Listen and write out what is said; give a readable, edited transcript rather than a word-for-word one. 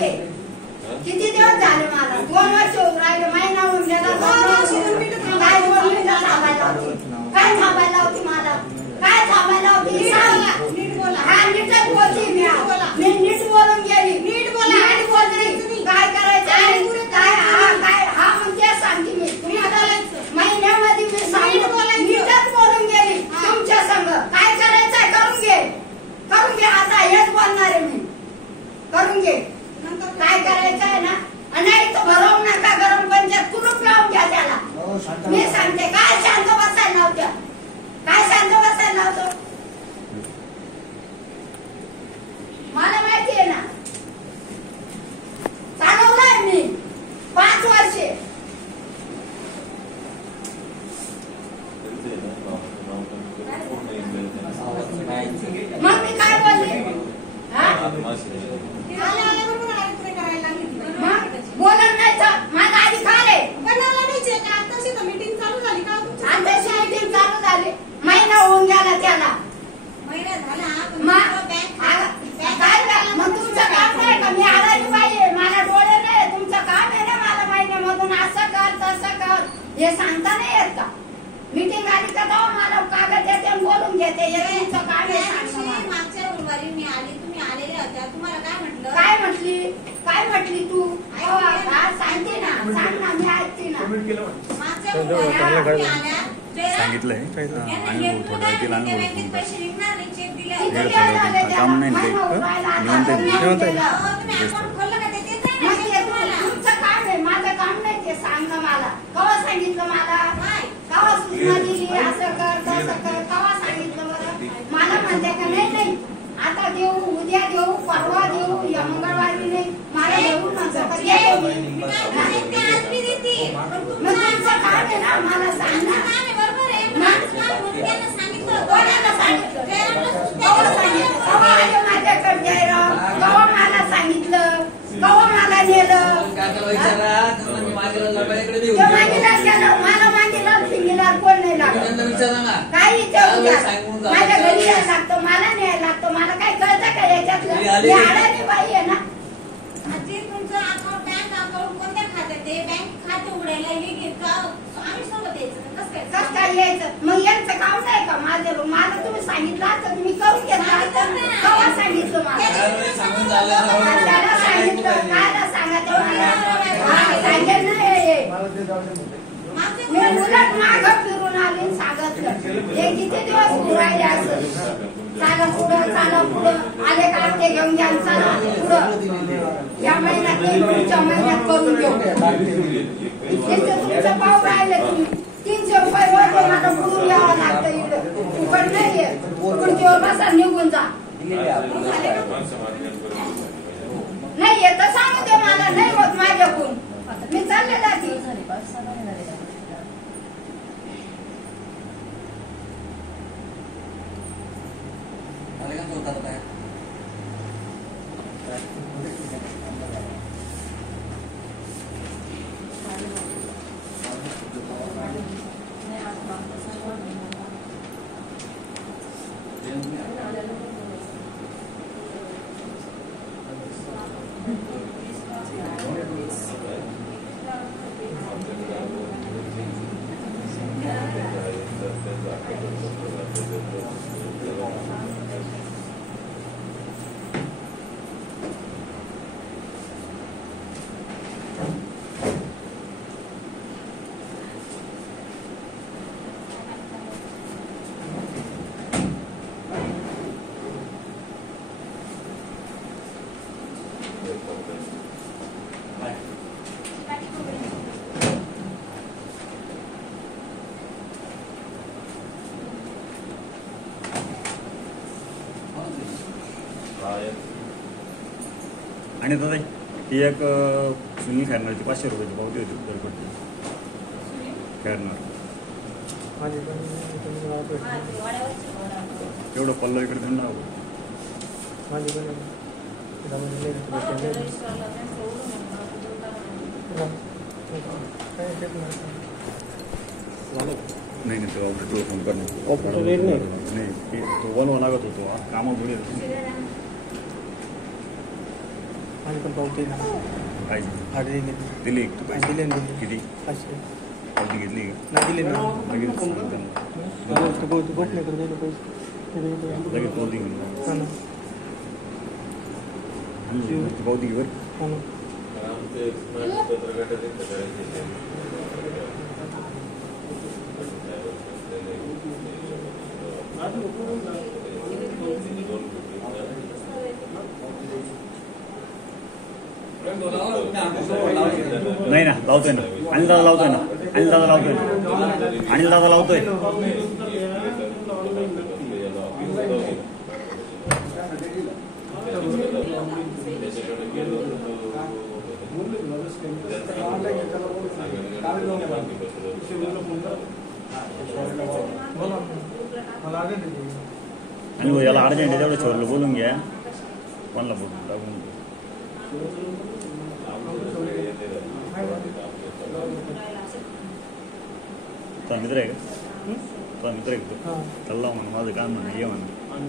होते किती दिवस झाले मला 2 वर्ष होऊन राहिले महिना होऊन गेला काय थांबायला होती मला काय थांबायला होती हा नीटच बोलती मी नीट बोलून गेली नीट बोलली काय करायचं काय हा म्हणजे सांगते मी तुम्हाला महिन्यामध्ये मी नीटच बोलून गेली तुमच्या संग काय करायचंय करून घे आता हेच बोलणार आहे मी करून घे काय करायचंय ना नाही तर भरवू नका गरम पंचायत कुलूप लावून घ्या त्याला मी सांगते काय शांत बसायला नव्हत्या काय शांत बसायला नव्हतं मला माहिती आहे ना चालवलंय मी 5 वर्षे मग मी काय बोलले बोलत नाही तर माझा आधी खाले मीटिंग चालू झाली का मीटिंग चालू झाली महिना होऊन गेला त्याला मग तुमचं काम नाही का मी आडायची पाहिजे मला डोळे नाही तुमचं काम आहे ना मला महिन्यामधून असं कर तसं कर हे सांगता नाही येत का मीटिंग आली का तेव्हा मला कागद देते बोलून घेते तुमचं काम आहे मागच्या गुरुवारी मी आली तुम्ही आलेल्या होत्या तुम्हाला काय म्हटलं काय म्हटली तू सांगते ना सांग ना मी ऐकते ना मागच्या गुरुवारी आल्या सांगितलंय पैसे निघणार नाही चेक दिले काम नाही तुमचं काम आहे माझं काम नाही ते सांग ना मला केव्हा सांगितलं मला केव्हा सूचना दिली असं कर तसं कर केव्हा सांगितलं बरं मला म्हणते का नाही आता देऊ उद्या देऊ परवा देऊ या मंगळवारी नाही मला देऊ नका मग तुमचं काम आहे ना मला सांग ना माझ्याकडे केव्हा मला सांगितलं केव्हा मला नेलं मला मागेला फिंगीला कोण नाही लागलं काय विचारू माझ्या घरी यायला लागतं मला न्यायला लागतं मला काय कळतं का याच्यातलं अडाणी बाई आहे ना तुमचं अकाउंट बँक अकाउंट कोणत्या खात्यात आहे बँक खाते उघडायला हे आम्ही सोबत यायचं कसं काय यायचं मग यांचं काम नाही का माझं मला तुम्ही सांगितलं असतं तुम्ही करून घेतलं केव्हा सांगितलं मला सांगितलं काय सांगायचं मला सांगेल मी उलट मागं फिरून आले सांगितलं हे किती दिवस राहिले असं चाला पुढं आले का ते घेऊन घ्या चला पुढं या महिन्यात नाही पुढच्या महिन्यात करून घेऊ तुमचं पाव राहिले तुम्ही 300 रुपये वर मला पुढून यावं लागतं इकडं पण नाहीये पुढच्या बसा निघून जा नाही येत सांगू दे मला नाही होत माझ्याकडून मी चालले जाते आणि दादा ही एक सुनील खैरनारची 500 रुपयाची पावती होती घरपट्टी खैरनार एवढं पल्ला इकडे देऊन नाव नाही नाही तो ऑपरेटर फोन करणार नाही तो बनवा लागत होतो कामामुळे आणि पण पावती ना पाहिजे भाडे घेतली दिली एक तू पैसे दिले ना दिले किती 500 पावती घेतली का नाही दिले ना लगेच सांग त्यांना. गोपनीय कर दिले पैसे लगेच पावती घेऊन जा. हा ना आणि ती पावती घे बरं. हा ना नाही ना लावतोय ना अनिल दादा लावतोय ना अनिल दादा लावतोय ना अनिल दादा लावतोय आणि भाऊ याला अर्जंट आहे तेवढं छोरलं बोलून घ्या कोणाला बोलून टाकून तो मित्र आहे का तो मित्र आहे का हा त्याला लाव म्हणून माझं काम म्हणून ये म्हणून